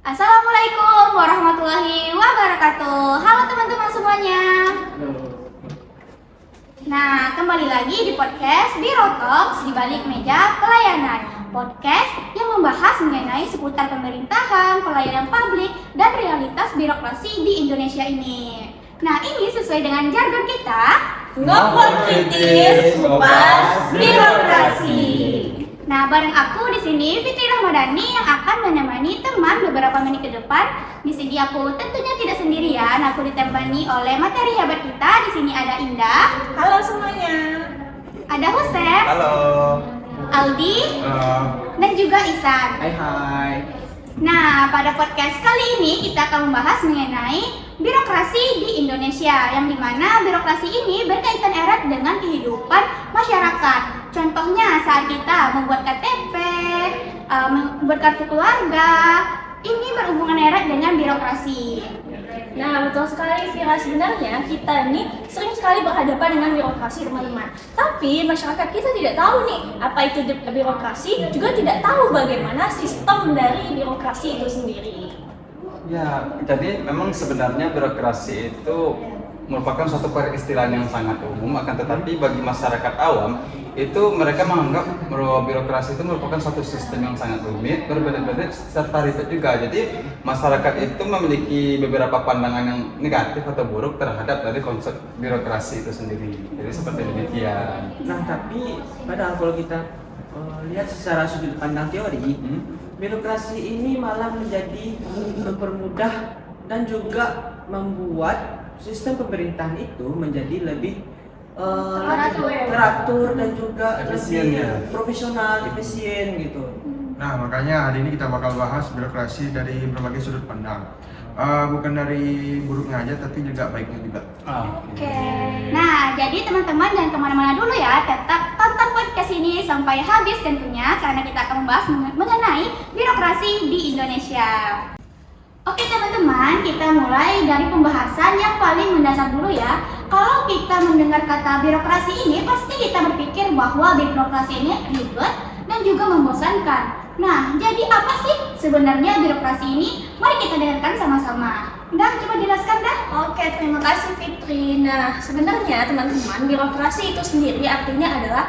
Assalamualaikum warahmatullahi wabarakatuh. Halo teman-teman semuanya. Nah, kembali lagi di podcast Biro Talks di balik meja pelayanan. Podcast yang membahas mengenai seputar pemerintahan, pelayanan publik, dan realitas birokrasi di Indonesia ini. Nah, ini sesuai dengan jargon kita, ngobrol kritis, kupas birokrasi. Nah, bareng aku di sini Fitri Ramadhani yang akan menemani teman beberapa menit ke depan. Di sini aku tentunya tidak sendirian. Aku ditemani oleh materi hebat kita. Di sini ada Indah. Halo semuanya. Ada Husen. Halo. Aldi. Halo. Dan juga Isan. Hai. Nah, pada podcast kali ini kita akan membahas mengenai birokrasi di Indonesia, yang dimana birokrasi ini berkaitan erat dengan kehidupan masyarakat. Contohnya saat kita membuat KTP, membuat kartu keluarga, ini berhubungan erat dengan birokrasi. Nah, betul sekali Vira, sebenarnya kita ini sering sekali berhadapan dengan birokrasi teman-teman. Tapi masyarakat kita tidak tahu nih apa itu birokrasi, juga tidak tahu bagaimana sistem dari birokrasi itu sendiri. Ya, jadi memang sebenarnya birokrasi itu merupakan suatu peristilahan yang sangat umum, akan tetapi bagi masyarakat awam itu mereka menganggap bahwa birokrasi itu merupakan suatu sistem yang sangat rumit, berbeda-beda serta ribet juga. Jadi masyarakat itu memiliki beberapa pandangan yang negatif atau buruk terhadap dari konsep birokrasi itu sendiri. Jadi seperti demikian. Nah, tapi padahal kalau kita lihat secara sudut pandang teori, birokrasi ini malah menjadi mempermudah dan juga membuat sistem pemerintahan itu menjadi lebih teratur dan juga Efisien, lebih ya. profesional, efisien gitu. Nah, makanya hari ini kita bakal bahas birokrasi dari berbagai sudut pandang. Bukan dari buruknya aja, tapi juga baiknya juga. Oke. Nah, jadi teman-teman jangan kemana-mana dulu ya. Tetap tonton podcast ini sampai habis tentunya, karena kita akan membahas mengenai birokrasi di Indonesia. Oke teman-teman, kita mulai dari pembahasan yang paling mendasar dulu ya. Kalau kita mendengar kata birokrasi ini, pasti kita berpikir bahwa birokrasi ini ribet dan juga membosankan. Nah, jadi apa sih sebenarnya birokrasi ini? Mari kita dengarkan sama-sama. Dah, coba jelaskan dah. Oke, terima kasih Fitri. Nah, sebenarnya teman-teman, birokrasi itu sendiri artinya adalah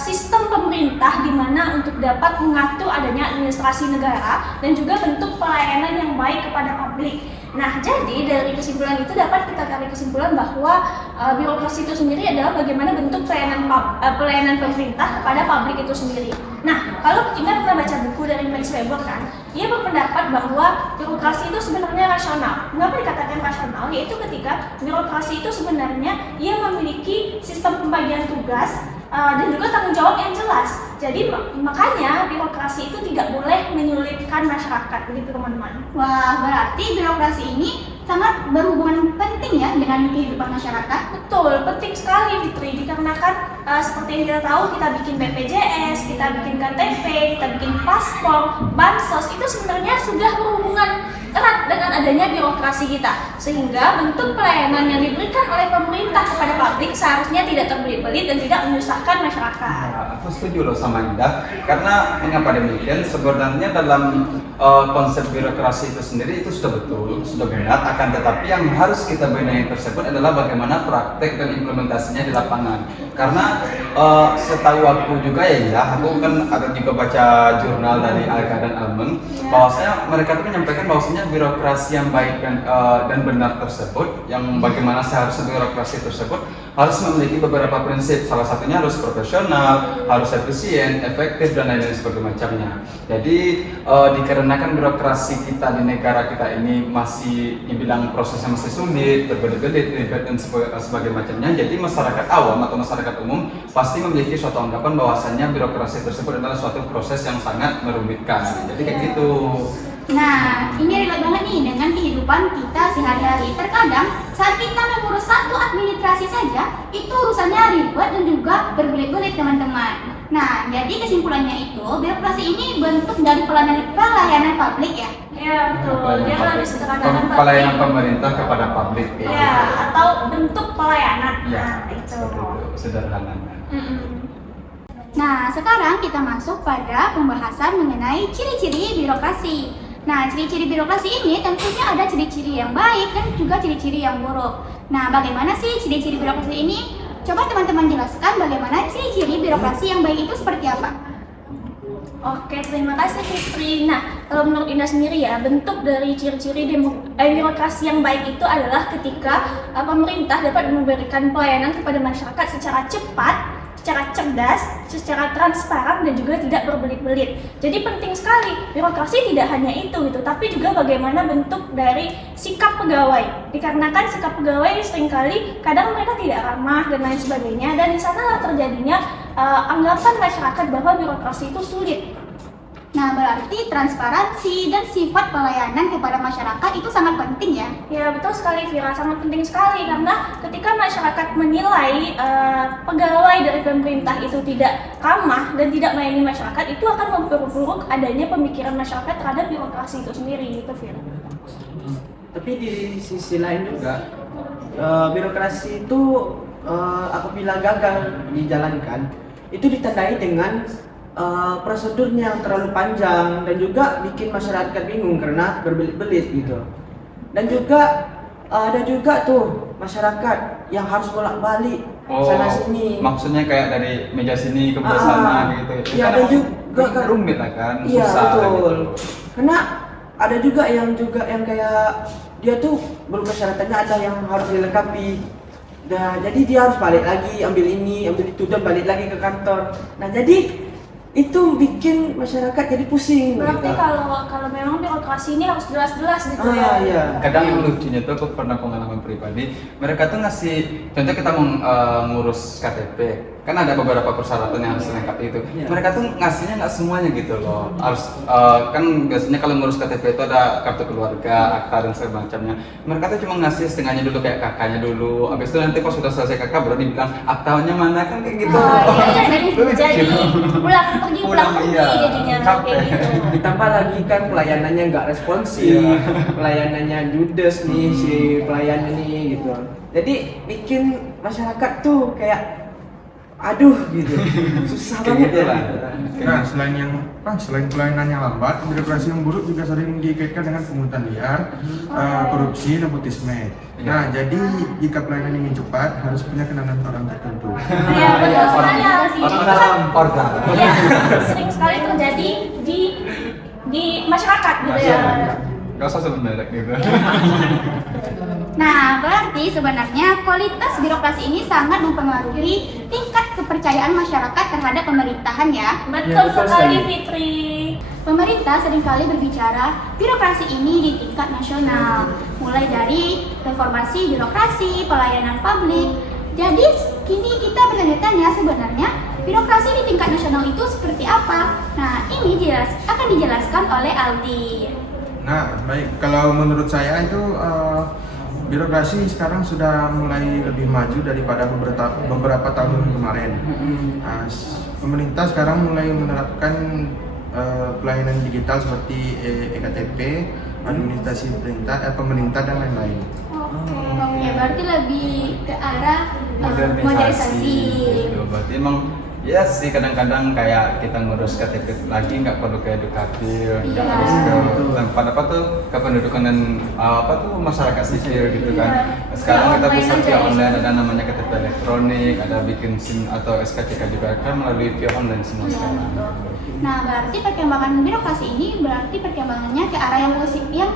sistem pemerintah di mana untuk dapat mengatur adanya administrasi negara dan juga bentuk pelayanan yang baik kepada publik. Nah, jadi dari kesimpulan itu dapat kita tarik kesimpulan bahwa birokrasi itu sendiri adalah bagaimana bentuk pelayanan pemerintah kepada publik itu sendiri. Nah, kalau kita pernah baca buku dari Max Weber kan, ia berpendapat bahwa birokrasi itu sebenarnya rasional. Mengapa dikatakan rasional? Yaitu ketika birokrasi itu sebenarnya ia memiliki sistem pembagian tugas dan juga tanggung jawab yang jelas. Jadi makanya birokrasi itu tidak boleh menyulitkan masyarakat, begitu teman-teman. Wah, berarti birokrasi ini sangat berhubungan penting ya dengan kehidupan masyarakat. Betul, penting sekali Fitri, dikarenakan seperti yang kita tahu, kita bikin BPJS, kita bikin KTP, kita bikin paspor, bansos, itu sebenarnya sudah berhubungan erat dengan adanya birokrasi kita, sehingga bentuk pelayanan yang diberikan oleh pemerintah kepada publik seharusnya tidak terbelit-belit dan tidak menyusahkan masyarakat. Nah, aku setuju loh sama Indah, karena mengapa demikian? Sebenarnya dalam konsep birokrasi itu sendiri itu sudah betul, sudah benar. Akan tetapi yang harus kita benahi tersebut adalah bagaimana praktek dan implementasinya di lapangan. Karena setahu aku juga ya Indah, aku kan ada juga baca jurnal dari Alga dan Almeng, bahwasanya mereka tuh menyampaikan bahwasanya birokrasi yang baik dan benar tersebut, yang bagaimana seharusnya birokrasi tersebut harus memiliki beberapa prinsip. Salah satunya harus profesional, harus efisien, efektif, dan lain-lain sebagainya. Jadi dikarenakan birokrasi kita di negara kita ini masih dibilang prosesnya masih sulit, berbelit-belit, ribet, dan sebagainya macamnya. Jadi masyarakat awam atau masyarakat umum pasti memiliki suatu anggapan bahwasannya birokrasi tersebut adalah suatu proses yang sangat merumitkan. Jadi kayak gitu. Nah, ini relate banget nih dengan kehidupan kita sehari-hari. Terkadang saat kita mengurus satu administrasi saja, itu urusannya ribet dan juga berbelit-belit teman-teman. Nah, jadi kesimpulannya itu, birokrasi ini bentuk dari pelayanan publik ya. Ya betul, dia kan harus dikatakan pelayanan pemerintah kepada publik. Ya, atau bentuk pelayanan. Ya, Nah, itu. seperti itu, sederhananya. Nah, sekarang kita masuk pada pembahasan mengenai ciri-ciri birokrasi. Nah, ciri-ciri birokrasi ini tentunya ada ciri-ciri yang baik dan juga ciri-ciri yang buruk. Nah, bagaimana sih ciri-ciri birokrasi ini? Coba teman-teman jelaskan bagaimana ciri-ciri birokrasi yang baik itu seperti apa? Oke, terima kasih Fitri. Nah, kalau menurut Indah sendiri ya, bentuk dari ciri-ciri birokrasi yang baik itu adalah ketika pemerintah dapat memberikan pelayanan kepada masyarakat secara cepat, secara cerdas, secara transparan dan juga tidak berbelit-belit. Jadi penting sekali, birokrasi tidak hanya itu gitu, tapi juga bagaimana bentuk dari sikap pegawai. Dikarenakan sikap pegawai seringkali kadang mereka tidak ramah dan lain sebagainya, dan di sanalah terjadinya anggapan masyarakat bahwa birokrasi itu sulit. Nah, berarti transparansi dan sifat pelayanan kepada masyarakat itu sangat penting ya? Ya betul sekali Vira, sangat penting sekali karena ketika masyarakat menilai pegawai dari pemerintah itu tidak ramah dan tidak melayani masyarakat, itu akan memperburuk adanya pemikiran masyarakat terhadap birokrasi itu sendiri gitu Vira. Tapi di sisi lain juga birokrasi itu apabila gagal dijalankan itu ditandai dengan prosedurnya yang terlalu panjang dan juga bikin masyarakat bingung karena berbelit-belit gitu. Dan juga ada juga tuh masyarakat yang harus bolak-balik sana sini. Maksudnya kayak dari meja sini ke meja sana gitu. Iya, ada juga kan rumit lah kan, iya, susah betul. gitu. Karena ada juga yang kayak dia tuh belum persyaratannya ada yang harus dilengkapi. Nah, jadi dia harus balik lagi, ambil ini, ambil itu, dan balik lagi ke kantor. Nah, jadi itu bikin masyarakat jadi pusing. Berarti gitu. kalau memang birokrasi ini harus jelas-jelas gitu ya. Iya. Kadang yang lucunya tuh aku pernah pengalaman pribadi, mereka tuh ngasih, contoh kita mau ngurus KTP, kan ada beberapa persyaratan yang harus dilengkapi itu. Iya. Mereka tuh ngasihnya nggak semuanya gitu loh. Harus kan biasanya kalau ngurus KTP itu ada kartu keluarga, akta dan sebagainya. Mereka tuh cuma ngasih setengahnya dulu kayak kakaknya dulu. Habis itu nanti pas sudah selesai kakak baru dibilang aktanya mana kan kayak gitu. Jadi pulang pergi jadinya kayak gitu. Ditambah lagi kan pelayanannya nggak responsif, pelayanannya judes nih si pelayannya nih gitu. Jadi bikin masyarakat tuh kayak aduh gitu, susah banget gitu ya. lah. Nah, selain pelayanan yang lambat, birokrasi yang buruk juga sering dikaitkan dengan pungutan liar, korupsi, nepotisme. Nah, jadi jika pelayanan ingin cepat harus punya kenalan orang tertentu. Iya betul sekali. Organ. Iya, sering sekali terjadi di masyarakat gitu ya. Gak usah sebut merek gitu. Nah, berarti sebenarnya kualitas birokrasi ini sangat mempengaruhi tingkat kepercayaan masyarakat terhadap pemerintahan ya. Betul betul sekali sekali. Fitri. Pemerintah seringkali berbicara birokrasi ini di tingkat nasional, mulai dari reformasi birokrasi, pelayanan publik. Jadi kini kita bertanya-tanya sebenarnya birokrasi di tingkat nasional itu seperti apa? Nah, ini akan dijelaskan oleh Aldi. Nah, baik, kalau menurut saya itu birokrasi sekarang sudah mulai lebih maju daripada beberapa tahun kemarin. Nah, pemerintah sekarang mulai menerapkan pelayanan digital seperti eKTP, administrasi pemerintah dan lain-lain. Oke, berarti lebih ke arah modernisasi. Gitu. Berarti emang ya sih kadang-kadang kayak kita ngurus KTP lagi nggak perlu ke edukatif, nggak Iya. harus ke tempat apa tuh kependudukan dan apa tuh masyarakat sipil gitu kan. Sekarang kita bisa via online, ada namanya KTP elektronik, ada bikin SIM atau SKCK juga kan melalui via online semua sekarang. Nah, berarti perkembangan birokrasi ini berarti perkembangannya ke arah yang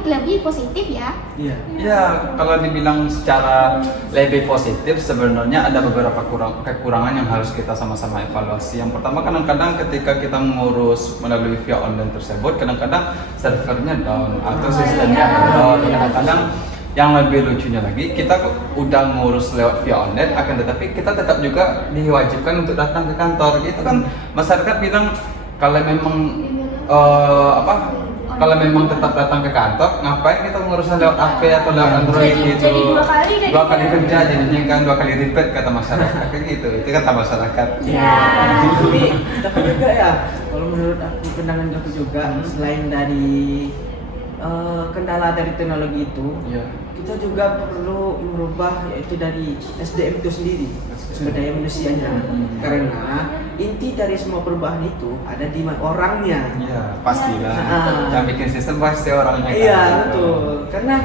lebih positif ya. Iya. Ya, kalau dibilang secara lebih positif sebenarnya ada beberapa kekurangan yang harus kita sama-sama evaluasi. Yang pertama, kadang-kadang ketika kita mengurus melalui via online tersebut, kadang-kadang servernya down atau sistemnya down. Kadang-kadang yang lebih lucunya lagi, kita udah ngurus lewat via online, akan tetapi kita tetap juga diwajibkan untuk datang ke kantor. Itu kan masyarakat bilang kalau memang kalau memang tetap datang ke kantor, ngapain kita ngurusin lewat HP atau lewat Android gitu? Jadi dua kali kerja jadinya kan, 2 kali repeat kata masyarakat kayak gitu. Itu kata masyarakat. Ya. Tapi juga ya, kalau menurut aku, pandangan aku juga selain dari kendala dari teknologi itu, Iya. kita juga perlu merubah yaitu dari SDM itu sendiri, sumber daya manusianya. Karena inti dari semua perubahan itu ada di orangnya. Iya, pastilah. Ah. Yang bikin sistem pasti orangnya kan. Iya betul. Karena,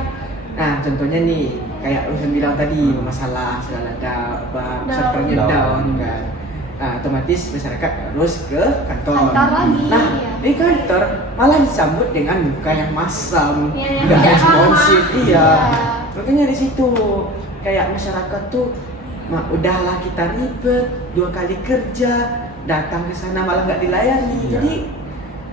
nah contohnya nih kayak Usen bilang tadi masalah segala servernya down kan. Nah otomatis masyarakat harus ke kantor. Kantor lagi, Nah iya. di kantor malah disambut dengan muka yang masam, Iya, yang nggak tidak responsif. ramah. Iya. Iya. Makanya di situ kayak masyarakat tuh, udahlah kita ribet 2 kali kerja, datang ke sana malah nggak dilayani. Iya. Jadi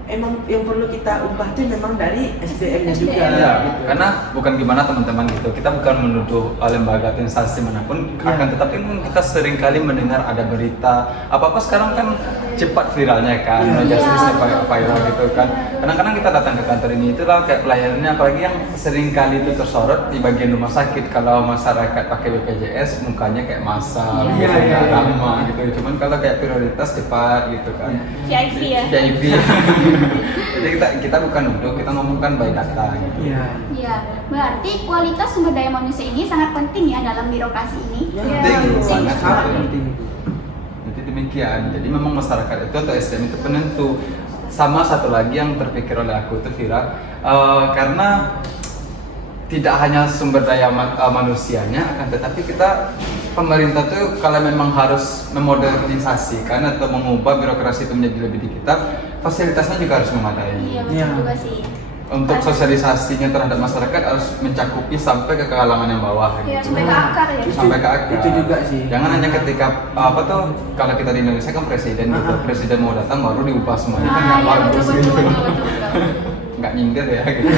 emang yang perlu kita ubah tuh memang dari SDM-nya juga. Iya, gitu. karena bukan gimana teman-teman gitu. Kita bukan menuduh lembaga atau instansi manapun, Iya. akan tetapi kita sering kali mendengar ada berita apa-apa sekarang kan cepat viralnya kan, Iya. justice viral gitu kan. Kadang-kadang kita datang ke kantor ini itulah kayak pelayanannya, apalagi yang sering kali itu tersorot di bagian rumah sakit. Kalau masyarakat pakai BPJS mukanya kayak masam, Iya, gitu, iya, nggak iya. ramah gitu. Cuman kalau kayak prioritas cepat gitu kan. VIP ya. VIP. Jadi kita bukan nuduh, kita ngomongkan by data gitu. Iya. Iya, berarti kualitas sumber daya manusia ini sangat penting ya dalam birokrasi ini. Ya, Penting, sangat sangat penting. penting. Jadi demikian. Jadi memang masyarakat itu atau SDM itu penentu. Sama satu lagi yang terpikir oleh aku itu Vira, karena tidak hanya sumber daya manusianya, akan tetapi kita pemerintah tuh kalau memang harus memodernisasi kan atau mengubah birokrasi itu menjadi lebih digital, fasilitasnya juga harus memadai. Iya, betul Iya. juga sih. Untuk sosialisasinya terhadap masyarakat harus mencakupi sampai ke kalangan yang bawah Ya, gitu. sampai ke akar ya. Sampai ke akar. Itu juga sih. Jangan hanya ketika apa tuh kalau kita di Indonesia kan presiden gitu, presiden mau datang baru diubah semuanya kan Nah, nggak iya betul bagus betul gitu. betul betul. Nggak nyindir ya gitu.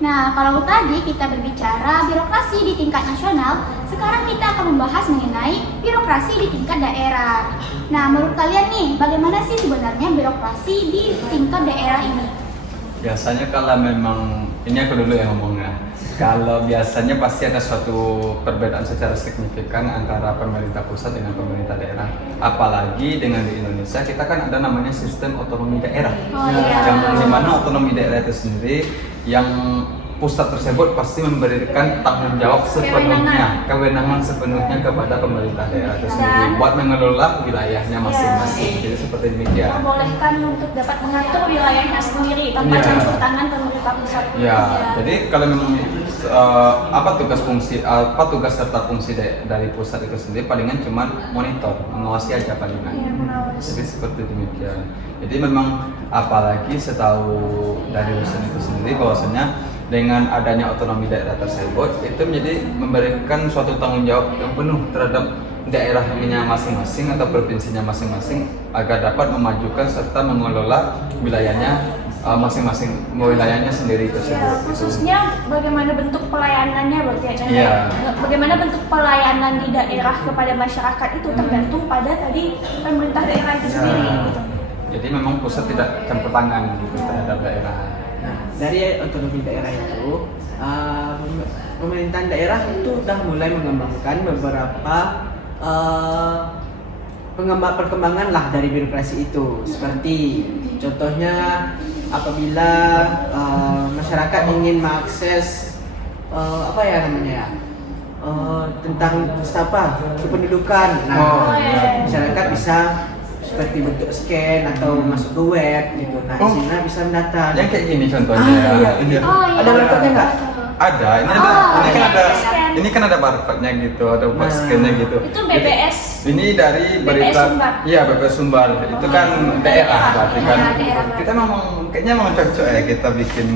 Nah, kalau tadi kita berbicara birokrasi di tingkat nasional, sekarang kita akan membahas mengenai birokrasi di tingkat daerah. Nah, menurut kalian nih, bagaimana sih sebenarnya birokrasi di tingkat daerah ini? Biasanya kalau memang ini aku dulu yang ngomong ya. Kalau biasanya pasti ada suatu perbedaan secara signifikan antara pemerintah pusat dengan pemerintah daerah. Apalagi dengan di Indonesia kita kan ada namanya sistem otonomi daerah. Oh, iya. Yang dimana otonomi daerah itu sendiri yang pusat tersebut pasti memberikan tanggung jawab sepenuhnya, kewenangan sepenuhnya kepada pemerintah daerah itu sendiri buat mengelola wilayahnya masing-masing. Jadi seperti demikian. Membolehkan untuk dapat mengatur wilayahnya sendiri tanpa Iya. campur tangan pemerintah pusat. Ya, jadi kalau memang apa tugas serta fungsi dari pusat itu sendiri palingan cuma monitor, mengawasi aja palingan. Iya, mengawasi. Jadi seperti demikian. Jadi memang apalagi setahu dari urusan itu sendiri bahwasanya dengan adanya otonomi daerah tersebut itu menjadi memberikan suatu tanggung jawab yang penuh terhadap daerahnya masing-masing atau provinsinya masing-masing agar dapat memajukan serta mengelola wilayahnya masing-masing wilayahnya sendiri Ya, tersebut. khususnya bagaimana bentuk pelayanannya berarti ya. Iya. Bagaimana bentuk pelayanan di daerah kepada masyarakat itu tergantung pada tadi pemerintah daerah itu sendiri. Gitu. Jadi memang pusat tidak campur tangan gitu terhadap daerah. Nah, dari otonomi daerah itu, pemerintahan daerah itu sudah mulai mengembangkan beberapa perkembangan lah dari birokrasi itu. Seperti contohnya apabila masyarakat ingin mengakses apa ya namanya ya, tentang kependudukan. Nah, Oh, iya. masyarakat bisa seperti bentuk scan atau masuk ke web gitu. Nah, Oh. di sana bisa mendata. Yang kayak gini contohnya Ah, ya. iya. Ini Oh, iya. Ada bentuknya nggak? ada, ini Oh, ini kan ada, scan. ini kan ada barcode-nya gitu, ada scan-nya gitu. Itu BPS. Ini dari BPS berita, Sumbar. iya BPS Sumbar. Itu kan daerah berarti kan. Iya, daerah. Kita memang kayaknya memang cocok ya kita bikin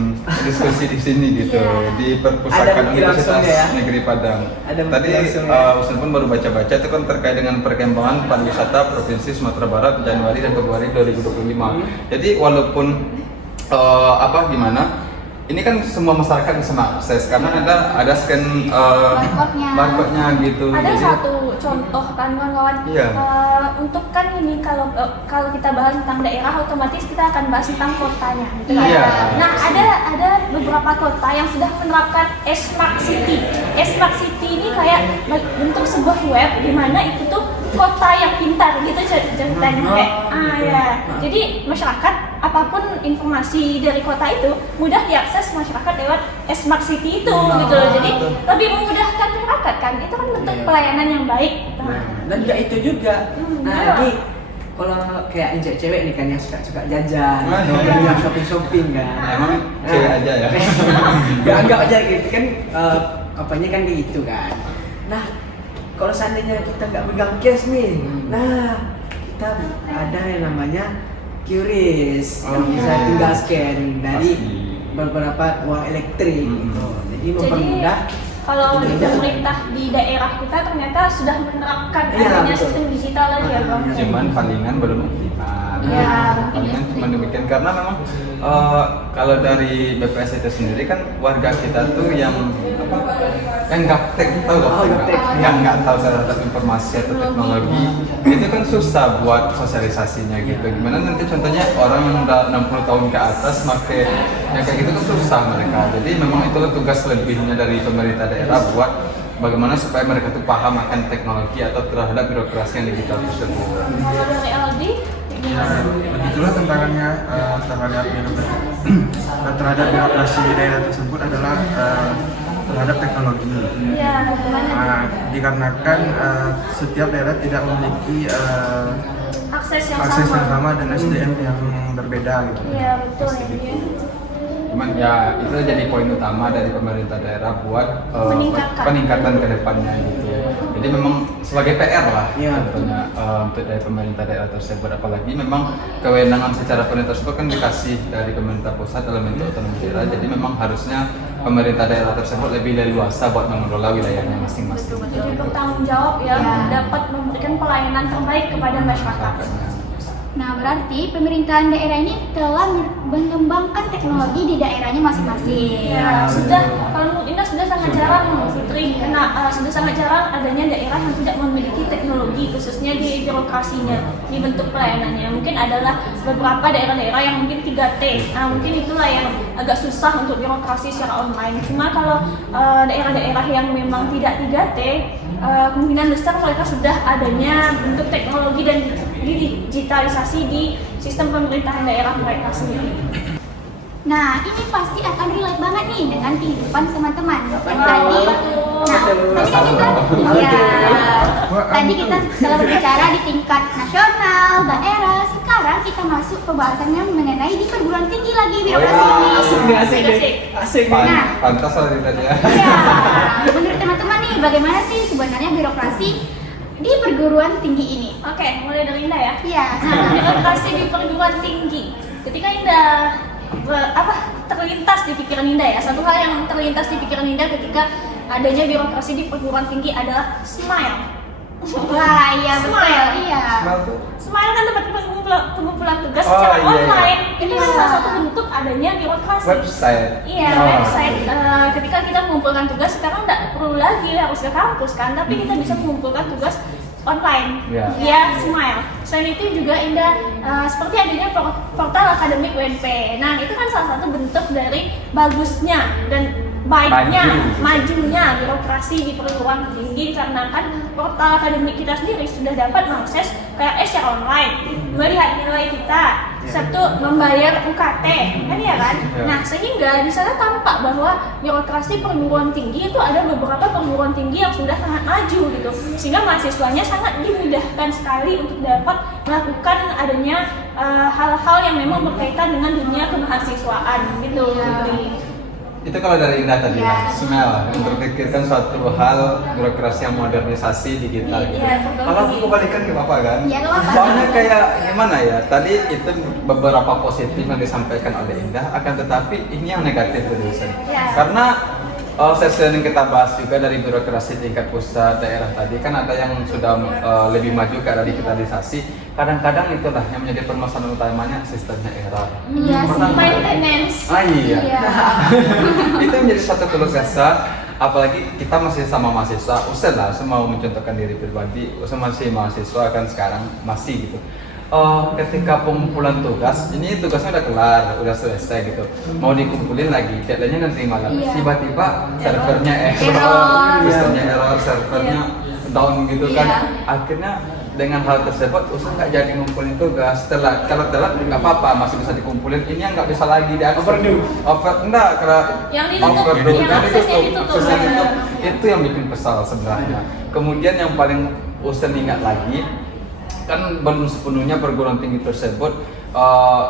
diskusi di sini gitu Iya. di Ada perpustakaan bukti Universitas langsung ya? Negeri Padang. Ada bukti Tadi langsung ya? Ustaz pun baru baca-baca itu kan terkait dengan perkembangan pariwisata Provinsi Sumatera Barat Januari dan Februari 2025. Jadi walaupun gimana? Ini kan semua masyarakat bisa mengakses karena ada scan Barcode-nya. barcode-nya gitu. Ada Jadi- satu contoh kan kawan-kawan. Iya. Untuk kan ini kalau kita bahas tentang daerah otomatis kita akan bahas tentang kotanya gitu kan. Iya. Nah, ada beberapa kota yang sudah menerapkan Smart City. Smart City ini kayak bentuk sebuah web di mana itu tuh kota yang pintar gitu ceritanya kayak ya. Jadi masyarakat apapun informasi dari kota itu mudah diakses masyarakat lewat smart city itu gitu loh. Jadi lebih memudahkan masyarakat kan. Itu kan bentuk pelayanan yang baik. Dan juga itu juga. Nah, ini kalau kayak cewek-cewek nih kan yang suka jajan, yang shopping kan. Emang cewek aja ya? Ya anggap aja gitu kan, apanya kan kayak gitu kan. Nah, kalau seandainya kita nggak pegang cash nih, nah kita ada yang namanya QRIS yang bisa tinggal scan dari beberapa uang elektrik gitu. Jadi mempermudah. Kalau pemerintah di daerah kita ternyata sudah menerapkan adanya sistem digital lagi ya Bang. Cuman palingan belum optimal. Palingan cuma demikian karena memang kalau dari BPS itu sendiri kan warga kita tuh yang gaptek, tahu gaptek? Yang nggak tahu terhadap informasi atau teknologi itu kan susah buat sosialisasinya gitu. Gimana nanti contohnya orang yang udah 60 tahun ke atas pakai yang kayak gitu kan susah mereka. Jadi memang itulah tugas lebihnya dari pemerintah daerah buat bagaimana supaya mereka tuh paham akan teknologi atau terhadap birokrasi yang digital tersebut. Kalau dari Aldi, Begitulah tantangannya terhadap birokrasi di daerah tersebut adalah terhadap teknologi. ya gimana? Dikarenakan setiap daerah tidak memiliki Akses yang akses yang sama. sama dan SDM yang berbeda gitu. Iya betul ya. Cuman ya itu jadi poin utama dari pemerintah daerah buat Meningkatkan. peningkatan ke depannya gitu. Jadi memang sebagai PR lah Iya. tentunya untuk dari pemerintah daerah tersebut, apalagi memang kewenangan secara pemerintah tersebut kan dikasih dari pemerintah pusat dalam bentuk otonomi daerah. Jadi memang harusnya pemerintah daerah tersebut lebih leluasa buat mengelola wilayahnya masing-masing. Jadi bertanggung jawab ya, dapat memberikan pelayanan terbaik kepada masyarakat. Nah, berarti pemerintahan daerah ini telah mengembangkan teknologi di daerahnya masing-masing. Ya, sudah kalau menurut Indah sudah sangat jarang Fitri, karena sudah sangat jarang adanya daerah yang tidak memiliki teknologi khususnya di birokrasinya, di bentuk pelayanannya. Mungkin adalah beberapa daerah-daerah yang mungkin 3T. Nah, mungkin itulah yang agak susah untuk birokrasi secara online. Cuma kalau daerah-daerah yang memang tidak 3T, kemungkinan besar mereka sudah adanya bentuk teknologi dan digitalisasi di sistem pemerintahan daerah mereka sendiri. Nah, ini pasti akan relate banget nih dengan kehidupan teman-teman. Yang tadi, tadi kita telah berbicara di tingkat nasional, daerah. Sekarang kita masuk pembahasannya mengenai di perguruan tinggi lagi birokrasi ini. Asik. Nah. Pantas lah tadi ya. Ya, menurut teman-teman nih, bagaimana sih sebenarnya birokrasi di perguruan tinggi ini? Oke, mulai dari Indah ya. Iya. Nah, birokrasi di perguruan tinggi. Ketika Indah terlintas di pikiran Indah ya, satu hal yang terlintas di pikiran Indah ketika adanya birokrasi di perguruan tinggi adalah Smile. Wah, iya betul. Smile. Iya. Smile kan tempat pengumpulan tugas Oh, secara iya. online. Ini kan Iya. salah satu bentuk adanya birokrasi. Website. Iya, website. Ketika kita mengumpulkan tugas, sekarang nggak perlu lagi harus ke kampus kan, tapi kita bisa mengumpulkan tugas online via Smile. Selain itu juga Indah seperti adanya portal akademik UNP. Nah, itu kan salah satu bentuk dari bagusnya dan baiknya, majunya birokrasi di perguruan tinggi, karena kan portal akademik kita sendiri sudah dapat mengakses KRS secara online, melihat nilai kita, satu membayar UKT, kan ya kan? Nah, sehingga di sana tampak bahwa birokrasi perguruan tinggi itu ada beberapa perguruan tinggi yang sudah sangat maju gitu, sehingga mahasiswanya sangat dimudahkan sekali untuk dapat melakukan adanya hal-hal yang memang berkaitan dengan dunia kemahasiswaan gitu. Itu kalau dari Indah tadi ya, Smell untuk memikirkan suatu hal birokrasi yang modernisasi digital gitu. Kalau aku kebalikan ke Bapak kan? Iya, nggak apa-apa. Soalnya kayak gimana ya? Tadi itu beberapa positif yang disampaikan oleh Indah, akan tetapi ini yang negatif terusan. Karena sesi yang kita bahas juga dari birokrasi tingkat pusat daerah tadi kan ada yang sudah lebih maju ke arah digitalisasi. Kadang-kadang itulah yang menjadi permasalahan utamanya sistemnya error. Iya, Maintenance. Iya. Itu menjadi satu keluh kesah, apalagi kita masih sama mahasiswa. Usai lah, saya mau mencontohkan diri pribadi, saya masih mahasiswa kan sekarang masih gitu. Ketika pengumpulan tugas, ini tugasnya udah kelar, udah selesai gitu. Mau dikumpulin lagi, deadline-nya nanti malam. Tiba-tiba servernya error, sistemnya error, servernya down gitu kan. Akhirnya dengan hal tersebut usaha nggak jadi ngumpulin tugas. Kalau telat nggak apa-apa, masih bisa dikumpulin. Ini yang nggak bisa lagi diakses. Enggak, kalau Yang ditutup, overdue, yang aksesnya ditutup. itu yang bikin kesal sebenarnya. Kemudian yang paling usaha ingat lagi, kan belum sepenuhnya perguruan tinggi tersebut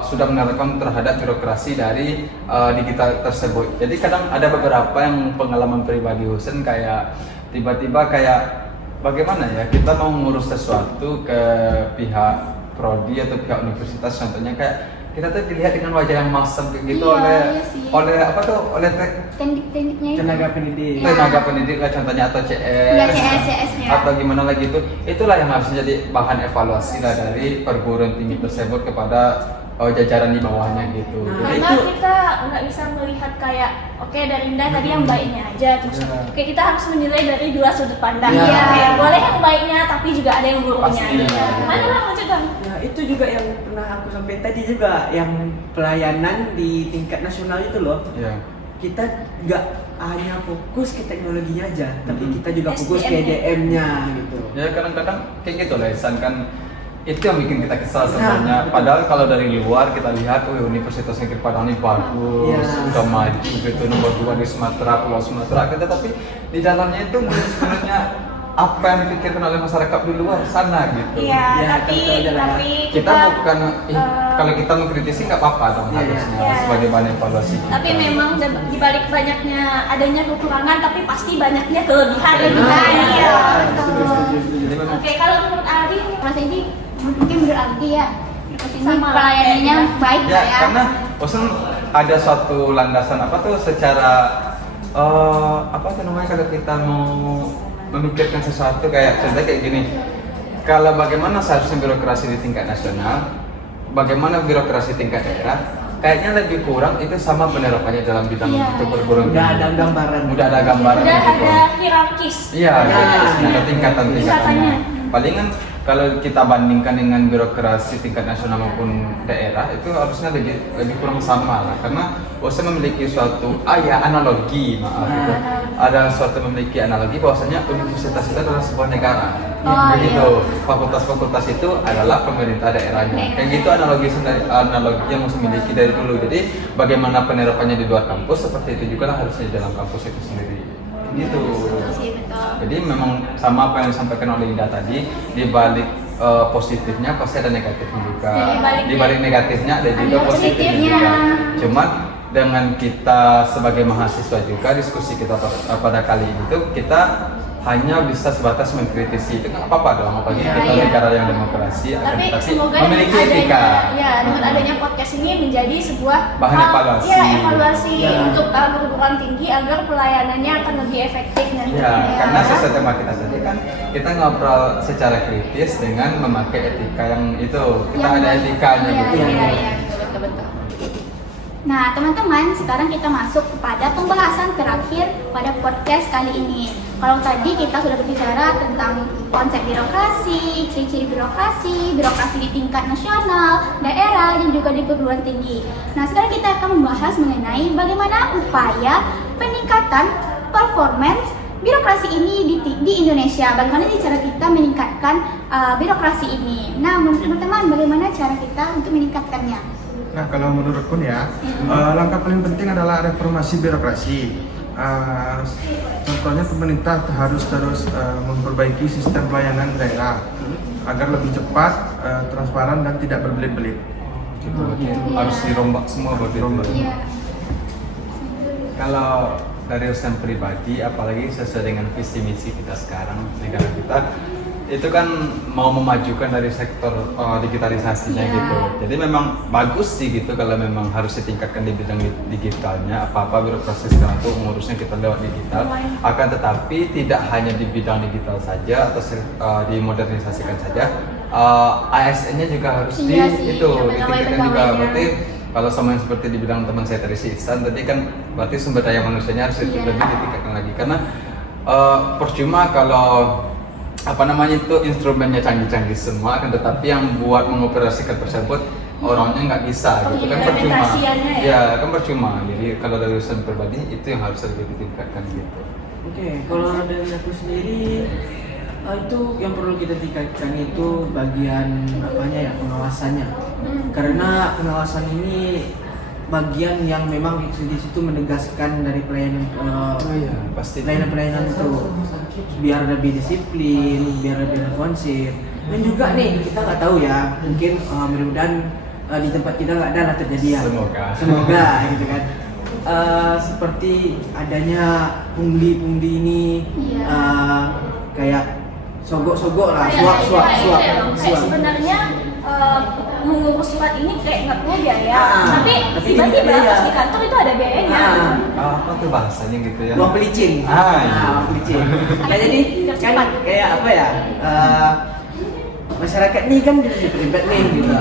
sudah menerapkan terhadap birokrasi dari digital tersebut. Jadi kadang ada beberapa yang pengalaman pribadi Husen kayak tiba-tiba kayak bagaimana ya, kita mau ngurus sesuatu ke pihak prodi atau pihak universitas, contohnya kayak kita tuh dilihat dengan wajah yang masam kayak gitu Iya sih. oleh apa tuh, oleh Teknik-tekniknya itu. Tenaga pendidik. Iya. tenaga pendidik lah contohnya, atau CS, Iya, CS ya. atau gimana lagi itu. Itulah yang harus jadi bahan evaluasi lah dari perguruan tinggi tersebut kepada jajaran di bawahnya gitu. Nah, Jadi Karena kita nggak bisa melihat kayak oke dari Indah tadi yang baiknya aja, terus Ya. oke kita harus menilai dari dua sudut pandang. Ya. Oke, boleh yang baiknya tapi juga ada yang buruknya. Pasti. Ya. Gimana lah Cegah? Ya, itu juga yang pernah aku sampaikan tadi juga, yang pelayanan di tingkat nasional itu loh. ya. Kita nggak hanya fokus ke teknologinya aja, tapi Mhm. kita juga fokus ke SDM-nya. EDM-nya gitu. Ya kadang-kadang kayak gitu lah Ihsan, kan itu yang bikin kita kesal sebenarnya. Padahal kalau dari luar kita lihat, Universitas Negeri Padang ini bagus, Ya. udah maju gitu, nomor 2 di Sumatera, Pulau Sumatera gitu, tapi di dalamnya itu belum sebenarnya apa yang dipikirkan oleh masyarakat di luar sana gitu. Iya, Ya, tapi adalah- Kita bukan kalau kita mengkritisi nggak apa-apa dong, Iya, harusnya iya. sebagai bahan evaluasi. Tapi memang di balik banyaknya adanya kekurangan tapi pasti banyaknya kelebihan. Kelebihan, iya. Jadi memang Oke, kalau menurut Ari Mas ini mungkin menurut Aldi ya. Terus ini Sama lah, pelayanannya kayak baik ya, lah ya. karena bosan ada suatu landasan apa tuh secara apa tuh namanya, kalau kita mau memikirkan sesuatu kayak contohnya kayak gini, kalau bagaimana seharusnya birokrasi di tingkat nasional, bagaimana birokrasi tingkat daerah, kayaknya lebih kurang itu sama penerapannya dalam bidang Iya, itu iya. perguruan Udah tinggi. ada gambaran. Udah ada gambaran udah gitu. ada hierarkis. Iya, Ya, ada tingkatan-tingkatannya. tingkatannya. Palingan kalau kita bandingkan dengan birokrasi tingkat nasional maupun daerah, itu harusnya lebih kurang sama lah, karena bahwasanya memiliki suatu analogi, maaf gitu. Ada suatu memiliki analogi bahwasanya universitas itu adalah sebuah negara. Oh, Begitu. Fakultas-fakultas itu adalah pemerintah daerahnya. Kayak gitu analogi yang harus dimiliki dari dulu. Jadi bagaimana penerapannya di luar kampus, seperti itu juga lah harusnya di dalam kampus itu sendiri. Gitu. Betul sih, betul. Jadi memang sama apa yang disampaikan oleh Indah tadi, di balik positifnya pasti ada negatifnya juga. Di balik negatifnya ada juga Ada positifnya positifnya. juga. Cuman dengan kita sebagai mahasiswa juga, diskusi kita pada kali ini tuh kita hanya bisa sebatas mengkritisi, itu nggak apa-apa dong, apalagi Iya, kita iya. negara yang demokrasi, Tapi tapi semoga memiliki dengan etika. adanya, dengan adanya podcast ini menjadi sebuah Bahan evaluasi. Ya, evaluasi Ya. untuk perguruan tinggi agar pelayanannya akan lebih efektif nanti. Ya, karena sesuai tema kita tadi kan kita ngobrol secara kritis dengan memakai etika yang itu, kita ada etikanya Iya, gitu. iya, iya, betul, betul. Nah, teman-teman, sekarang kita masuk kepada pembahasan terakhir pada podcast kali ini. Kalau tadi kita sudah berbicara tentang konsep birokrasi, ciri-ciri birokrasi, birokrasi di tingkat nasional, daerah, dan juga di perguruan tinggi. Nah, sekarang kita akan membahas mengenai bagaimana upaya peningkatan performance birokrasi ini di Indonesia. Bagaimana sih cara kita meningkatkan birokrasi ini? Nah, menurut teman-teman, bagaimana cara kita untuk meningkatkannya? Nah, kalau menurutku ya, langkah paling penting adalah reformasi birokrasi. Contohnya pemerintah harus terus memperbaiki sistem pelayanan daerah agar lebih cepat, transparan dan tidak berbelit-belit. Gitu. Iya. Harus dirombak semua buat Dirombak. itu. Iya. Kalau dari urusan pribadi, apalagi sesuai dengan visi misi kita sekarang, negara kita itu kan mau memajukan dari sektor digitalisasinya Iya. gitu. Jadi memang bagus sih gitu kalau memang harus ditingkatkan di bidang digitalnya. Apa-apa birokrasi sekarang tuh ngurusnya kita lewat digital. Akan tetapi tidak hanya di bidang digital saja atau dimodernisasikan saja. ASN-nya juga harus Iya sih, itu ya, ditingkatkan juga. pegawai-pegawainya. Berarti kalau sama yang seperti di bidang teman saya tadi si Ihsan tadi kan, berarti sumber daya manusianya harus Iya. lebih ditingkatkan lagi, karena percuma kalau apa namanya itu instrumennya canggih-canggih semua, akan tetapi yang buat mengoperasikan tersebut orangnya nggak bisa, gitu kan percuma. Implementasiannya ya? Ya kan percuma. Jadi kalau dari urusan pribadi itu yang harus lebih ditingkatkan gitu. Oke, kalau dari aku sendiri Itu yang perlu kita tingkatkan itu bagian apanya ya, pengawasannya. Karena pengawasan ini bagian yang memang di situ menegaskan dari pelayanan Pasti. pelayanan itu biar lebih disiplin, biar lebih responsif. Dan juga nih kita nggak tahu ya, mungkin mudah-mudahan di tempat kita nggak ada lah terjadi ya. Semoga gitu kan. Seperti adanya pungli ini kayak sogok-sogok lah, suap. Kayak sebenarnya mengurus surat ini kayak nggak punya biaya, tapi tiba-tiba pas di kantor itu ada biayanya. Apa tuh bahasanya gitu ya? Uang pelicin. Iya. Uang pelicin. Nah jadi kan kayak apa ya? Masyarakat nih kan terlibat nih gitu.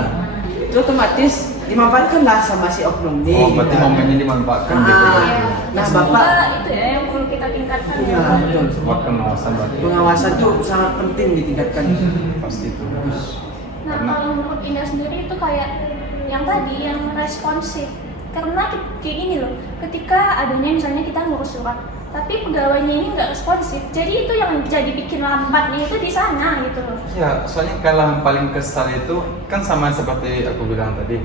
Itu otomatis dimanfaatkanlah sama si oknum nih. Oh, berarti momennya dimanfaatkan gitu. Nah, Semoga Bapak itu ya yang perlu kita tingkatkan. ya betul. Buat pengawasan berarti. Pengawasan tuh sangat penting ditingkatkan. Pasti itu. Nah, kalau menurut Indah sendiri itu kayak yang tadi, yang responsif. Karena kayak gini loh, ketika adanya misalnya kita ngurus surat, tapi pegawainya ini nggak responsif, jadi itu yang jadi bikin lambatnya itu di sana gitu loh. Ya, soalnya kalau yang paling kesal itu kan sama seperti aku bilang tadi.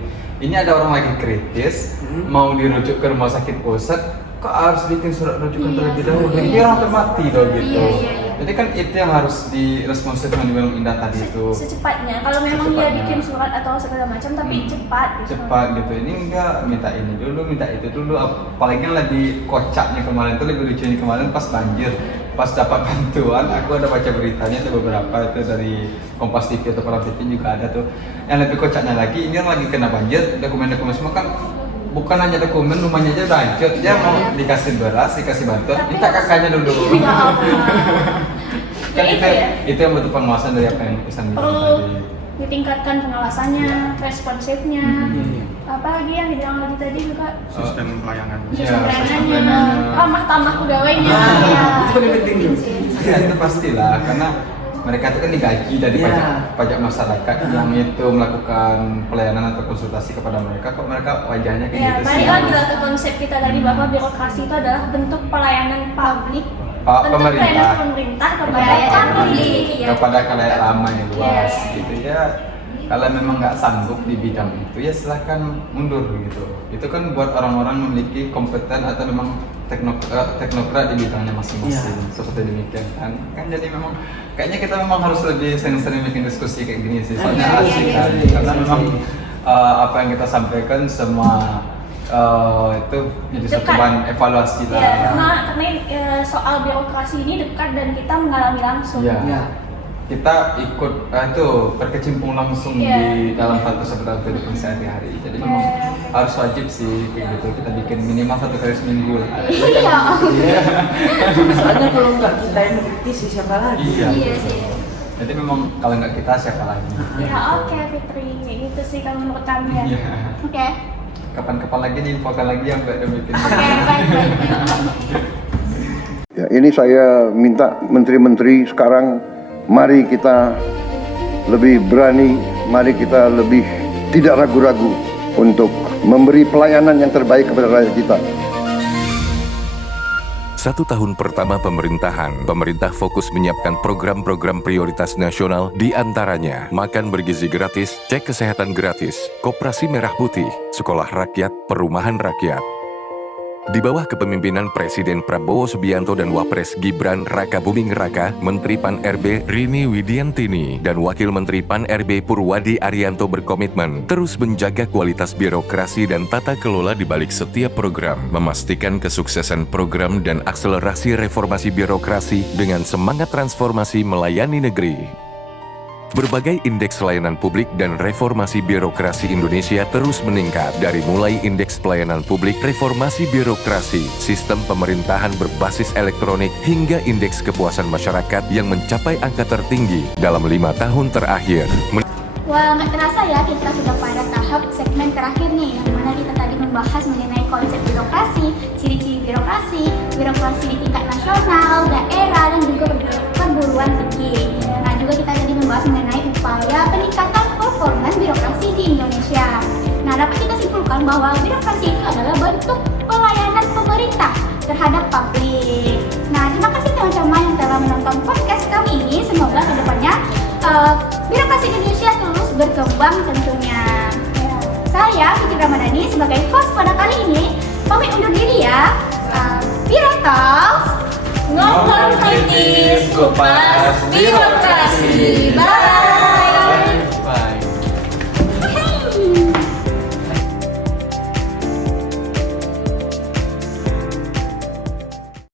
Ini ada orang lagi kritis, mau dirujuk ke rumah sakit pusat, kok harus bikin surat rujukan terlebih dahulu? Ini orang mati dong gitu. Iya. Jadi kan itu yang harus diresponsif yang dibilang Indah tadi itu. Secepatnya, kalau memang dia bikin surat atau segala macam, tapi cepat gitu. Cepat gitu. Ini enggak minta ini dulu, minta itu dulu. Apalagi yang lebih kocaknya kemarin tuh, lebih lucunya kemarin pas banjir, pas dapat bantuan. Aku ada baca beritanya tuh beberapa itu dari Kompas TV atau Koran TV juga ada tuh. Yang lebih kocaknya lagi, ini yang lagi kena banjir, dokumen-dokumen semua kan bukan hanya dokumen, rumahnya aja udah hancur. Dia mau dikasih beras, dikasih bantuan, minta kakaknya dulu. Kan itu yang butuh pengawasan dari apa yang pesan Perlu tadi. ditingkatkan pengawasannya, responsifnya. Apalagi yang dibilang lagi tadi juga Sistem pelayanan. sistem sistem pelayanannya, pelayanannya. ramah-tamah pegawainya. Itu paling penting tuh. Ya itu pastilah, karena mereka itu kan digaji dari pajak masyarakat yang itu melakukan pelayanan atau konsultasi kepada mereka. Kok mereka wajahnya kayak Ya, gitu sih? balik lagi lah ke konsep kita tadi bahwa birokrasi itu adalah bentuk pelayanan publik, bentuk pelayanan pemerintah kepada publik. kepada khalayak ramai luas Iya. gitu ya. Kalau memang nggak sanggup di bidang itu ya silahkan mundur gitu. Itu kan buat orang-orang memiliki kompeten atau memang teknokrat di bidangnya masing-masing. Seperti demikian kan. Kan jadi memang kayaknya kita memang harus lebih sering-sering bikin diskusi kayak gini sih. Soalnya asik kan. Karena memang apa yang kita sampaikan semua itu jadi satu Dekat. bahan evaluasi lah. Ya, karena soal birokrasi ini dekat dan kita mengalami langsung. Ya. Kita ikut itu berkecimpung langsung di dalam hal tersebut dalam kehidupan sehari-hari. Jadi memang harus wajib sih kayak gitu. Kita bikin minimal 1 kali seminggu lah. Iya. Soalnya kalau nggak kita yang kritis siapa lagi? Iya. sih. Jadi memang kalau nggak kita siapa lagi? Ya oke Fitri, kayak gitu sih kalau menurut kami ya. Iya. Oke. Kapan-kapan lagi diinfokan lagi yang nggak bikin. Baik. Ya, ini saya minta menteri-menteri sekarang, mari kita lebih berani, mari kita lebih tidak ragu-ragu untuk memberi pelayanan yang terbaik kepada rakyat kita. 1 tahun pertama pemerintahan, pemerintah fokus menyiapkan program-program prioritas nasional, di antaranya makan bergizi gratis, cek kesehatan gratis, koperasi merah putih, sekolah rakyat, perumahan rakyat. Di bawah kepemimpinan Presiden Prabowo Subianto dan Wapres Gibran Raka Buming Raka, Menteri Pan-RB Rini Widiantini, dan Wakil Menteri Pan-RB Purwadi Arianto berkomitmen terus menjaga kualitas birokrasi dan tata kelola di balik setiap program, memastikan kesuksesan program dan akselerasi reformasi birokrasi dengan semangat transformasi melayani negeri. Berbagai indeks layanan publik dan reformasi birokrasi Indonesia terus meningkat, dari mulai indeks pelayanan publik, reformasi birokrasi, sistem pemerintahan berbasis elektronik, hingga indeks kepuasan masyarakat yang mencapai angka tertinggi dalam 5 tahun terakhir. Wah, nggak terasa ya kita sudah pada tahap segmen terakhir nih, yang mana kita tadi membahas mengenai konsep birokrasi, ciri-ciri birokrasi, birokrasi di tingkat nasional, daerah, dan juga perguruan tinggi. Nah, juga kita tadi membahas mengenai upaya peningkatan performa birokrasi di Indonesia. Nah, dapat kita simpulkan bahwa birokrasi itu adalah bentuk pelayanan pemerintah terhadap publik. Nah, terima kasih teman-teman yang telah menonton podcast kami ini. Semoga Jombang tentunya. Saya Fitri Ramadhani sebagai host pada kali ini pamit undur diri ya. Biro Talks, Ngobrol kritis, kupas birokrasi. Bye.